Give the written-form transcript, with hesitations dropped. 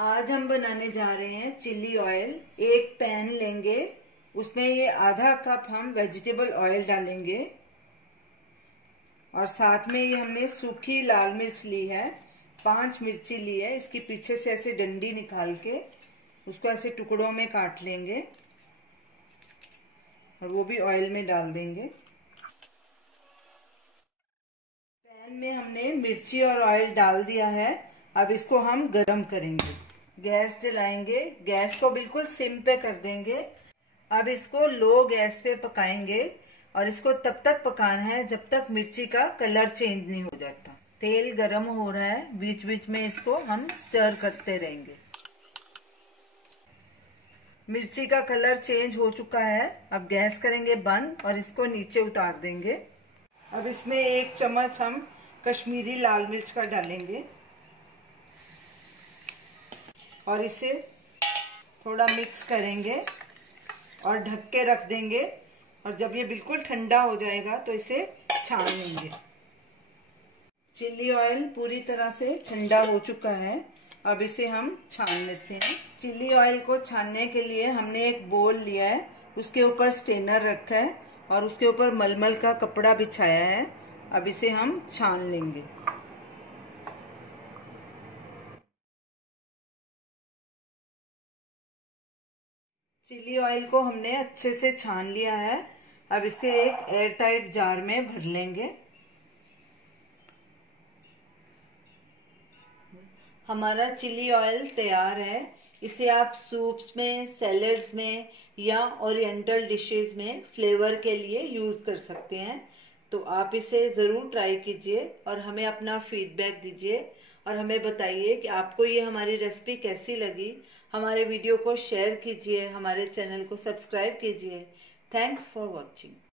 आज हम बनाने जा रहे हैं चिली ऑयल। एक पैन लेंगे, उसमें ये आधा कप हम वेजिटेबल ऑयल डालेंगे और साथ में ये हमने सूखी लाल मिर्च ली है, 5 मिर्ची ली है। इसकी पीछे से ऐसे डंडी निकाल के उसको ऐसे टुकड़ों में काट लेंगे और वो भी ऑयल में डाल देंगे। पैन में हमने मिर्ची और ऑयल डाल दिया है। अब इसको हम गरम करेंगे। गैस जलाएंगे, गैस को बिल्कुल सिम पे कर देंगे। अब इसको लो गैस पे पकाएंगे और इसको तब तक पकाना है जब तक मिर्ची का कलर चेंज नहीं हो जाता। तेल गरम हो रहा है, बीच बीच में इसको हम स्टर करते रहेंगे। मिर्ची का कलर चेंज हो चुका है। अब गैस करेंगे बंद और इसको नीचे उतार देंगे। अब इसमें 1 चम्मच हम कश्मीरी लाल मिर्च का डालेंगे और इसे थोड़ा मिक्स करेंगे और ढक के रख देंगे। और जब ये बिल्कुल ठंडा हो जाएगा तो इसे छान लेंगे। चिली ऑयल पूरी तरह से ठंडा हो चुका है। अब इसे हम छान लेते हैं। चिली ऑयल को छानने के लिए हमने एक बोल लिया है, उसके ऊपर स्टेनर रखा है और उसके ऊपर मलमल का कपड़ा बिछाया है। अब इसे हम छान लेंगे। चिली ऑयल को हमने अच्छे से छान लिया है। अब इसे एक एयर टाइट जार में भर लेंगे। हमारा चिली ऑयल तैयार है। इसे आप सूप्स में, सैलेड्स में या ओरिएंटल डिशेस में फ्लेवर के लिए यूज़ कर सकते हैं। तो आप इसे ज़रूर ट्राई कीजिए और हमें अपना फीडबैक दीजिए और हमें बताइए कि आपको ये हमारी रेसिपी कैसी लगी। हमारे वीडियो को शेयर कीजिए, हमारे चैनल को सब्सक्राइब कीजिए। Thanks for watching.